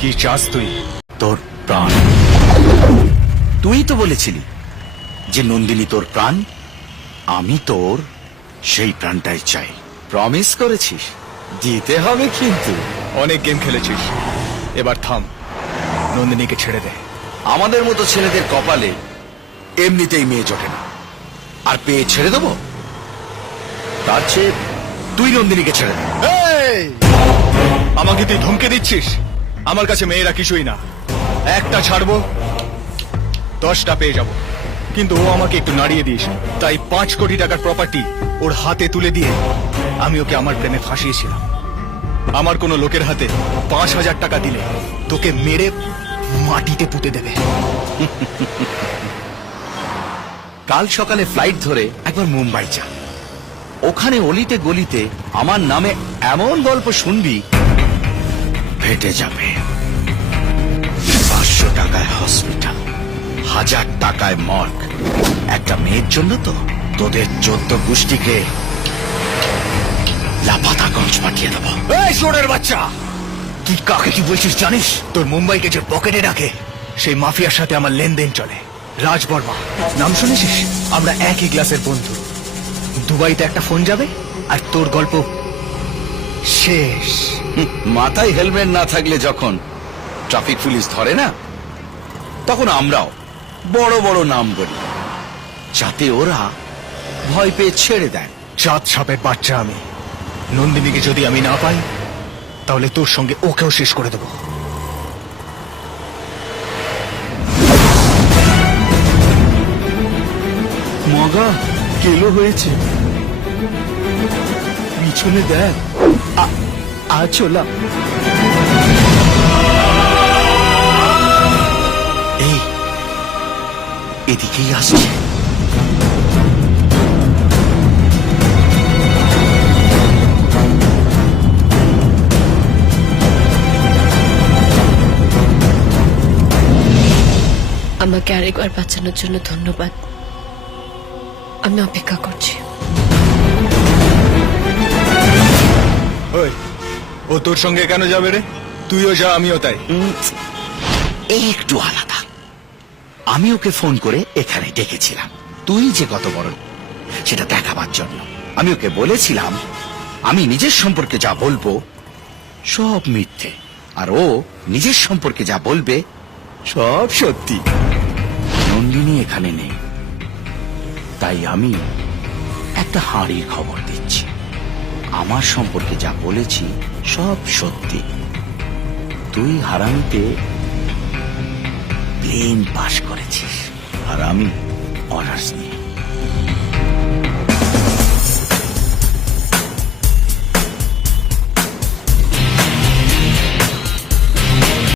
কি চাস তুই? তোর প্রাণ। তুই তো বলেছিলি যে নন্দিনী তোর প্রাণ আমি তোর সেই প্রাণটাই চাই। প্রমিস করেছিস দিতে হবে কিন্তু। অনেক গেম খেলেছিস। এবার থাম নন্দিনীকে ছেড়ে দে। আমাদের মতো ছেলেদের কপালে এমনিতেই মেয়ে জোটে না। আর পেয়ে ছেড়ে দেবো? তার চেয়ে তুই নন্দিনীকে ছেড়ে দে। আমাকে তুই ধমকে দিচ্ছিস? আমার কাছে মেয়েরা কিছুই না। একটা ছাড়বো, দশটা পেয়ে যাব। কিন্তু ও আমাকে একটু নাড়িয়ে দিস। তাই পাঁচ কোটি টাকার প্রপার্টি ওর হাতে তুলে দিয়ে আমি ওকে আমার প্রেমে ফাঁসিয়েছিলাম। আমার কোনো লোকের হাতে পাঁচ হাজার টাকা দিলে তোকে মেরে মাটিতে পুঁতে দেবে। কাল সকালে ফ্লাইট ধরে একবার মুম্বাই যা। ওখানে অলিতে গলিতে আমার নামে এমন গল্প শুনবি ফেটে যাবে। পাঁচশো টাকায় হসপিটাল হাজার টাকায় মর্গ একটা মেয়ের জন্য তো তোদের চোদ্দ গোষ্ঠীকে লাপাতাগঞ্জ পাঠিয়ে দেবো। এই চোরের বাচ্চা! তুই কাকে কি বলছিস জানিস? তোর মুম্বাইকে যে পকেটে রাখে, সেই মাফিয়ার সাথে আমার লেনদেন চলে। রাজ বর্মা নাম শুনেছিস? আমরা একই গ্লাসের বন্ধু। দুবাইতে একটা ফোন যাবে আর তোর গল্প শেষ। মাথায় হেলমেট না থাকলে যখন ট্রাফিক পুলিশ ধরে না তখন আমরাও বড় বড় নাম বলি যাতে ওরা ভয় পেয়ে ছেড়ে দেয়। চাঁদ সাপের বাচ্চা আমি। নন্দিনীকে যদি আমি না পাই তাহলে তোর সঙ্গে ওকেও শেষ করে দেবো। মগা কেলো হয়েছে। পিছনে দেখ। আচলা। এই এদিকেই আসছে আমাকে আরেকবার বাঁচানোর জন্য ধন্যবাদ। আমি অপেক্ষা করছি। ও তোর সঙ্গে কেন যাবে রে? তুইও যা, আমিও তাই। একটু আলাদা। আমি ওকে ফোন করে এখানে ডেকেছিলাম। তুই যে কত বড়, সেটা দেখাবার জন্য। আমি ওকে বলেছিলাম, আমি নিজের সম্পর্কে যা বলব, সব মিথ্যে। আর ও নিজের সম্পর্কে যা বলবে, সব সত্যি। নন্দিনী এখানে নেই। তাই আমি একটা হাঁড়ির খবর দিচ্ছি। আমার সম্পর্কে যা বলেছি সব সত্যি। তুই হারামিতে প্লেন পাশ করেছিস। আর আমি অনার্স নিয়ে।